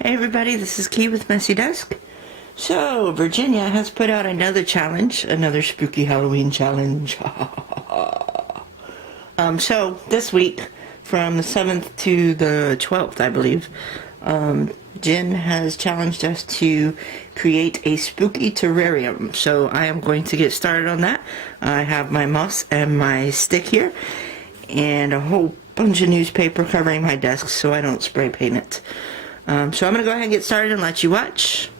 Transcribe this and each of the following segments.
Hey everybody, this is Key with Messy Desk. So, Virginia has put out another challenge, another spooky Halloween challenge. So this week, from the 7th to the 12th, I believe, Jen has challenged us to create a spooky terrarium. So I am going to get started on that. I have my moss and my stick here, and a whole bunch of newspaper covering my desk so I don't spray paint it. So I'm going to go ahead and get started and let you watch.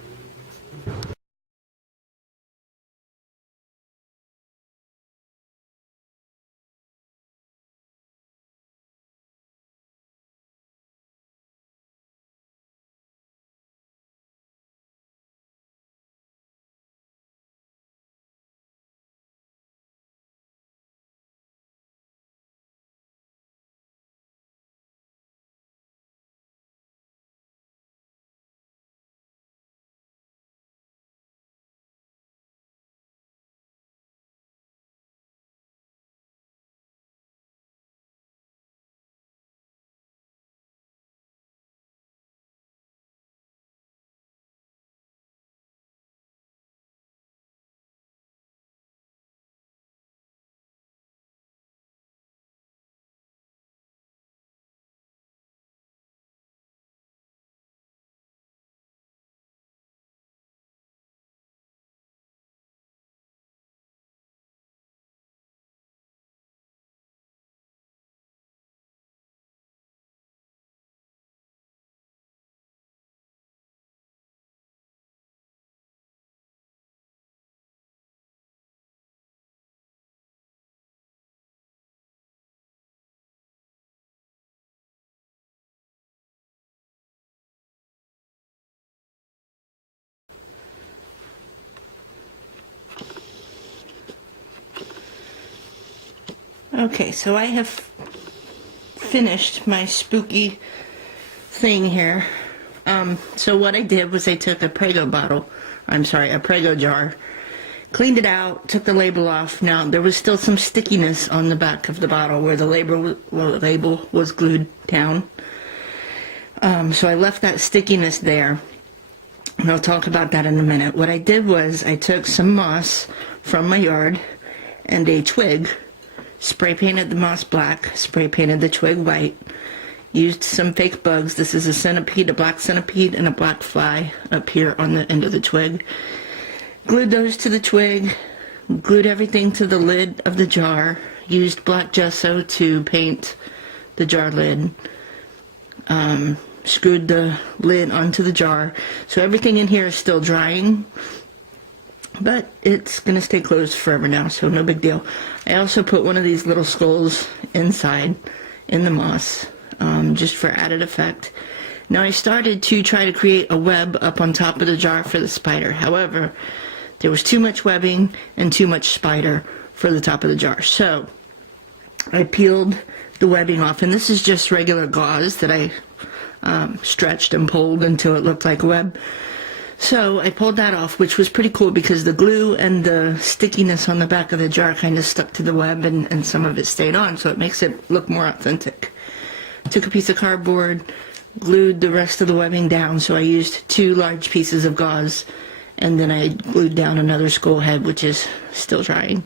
Okay, so I have finished my spooky thing here. So what I did was I took a Prego jar, cleaned it out, took the label off. Now, there was still some stickiness on the back of the bottle where the label was glued down. So I left that stickiness there, and I'll talk about that in a minute. What I did was I took some moss from my yard and a twig, spray painted the moss black, spray painted the twig white, used some fake bugs. This is a centipede, a black centipede, and a black fly up here on the end of the twig. Glued those to the twig, glued everything to the lid of the jar, used black gesso to paint the jar lid, screwed the lid onto the jar. So everything in here is still drying, but it's going to stay closed forever now, so no big deal. I also put one of these little skulls inside in the moss, just for added effect. Now I started to try to create a web up on top of the jar for the spider. However, there was too much webbing and too much spider for the top of the jar. So I peeled the webbing off, and this is just regular gauze that I stretched and pulled until it looked like a web. So I pulled that off, which was pretty cool because the glue and the stickiness on the back of the jar kind of stuck to the web, and some of it stayed on, so it makes it look more authentic. Took a piece of cardboard, glued the rest of the webbing down, so I used 2 large pieces of gauze, and then I glued down another skull head, which is still drying,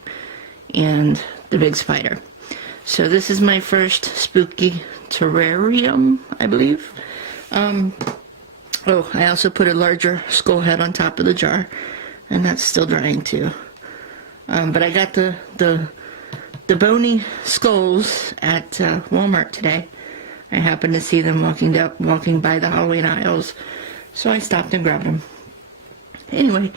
and the big spider. So this is my first spooky terrarium, I believe. Oh, I also put a larger skull head on top of the jar, and that's still drying too. But I got the bony skulls at Walmart today. I happened to see them walking by the Halloween aisles, so I stopped and grabbed them. Anyway,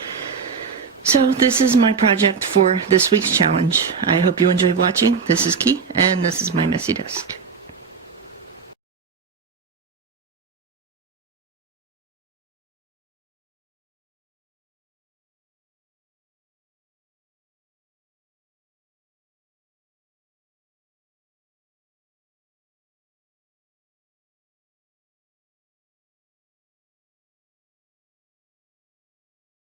so this is my project for this week's challenge. I hope you enjoyed watching. This is Key, and this is my Messy Desk.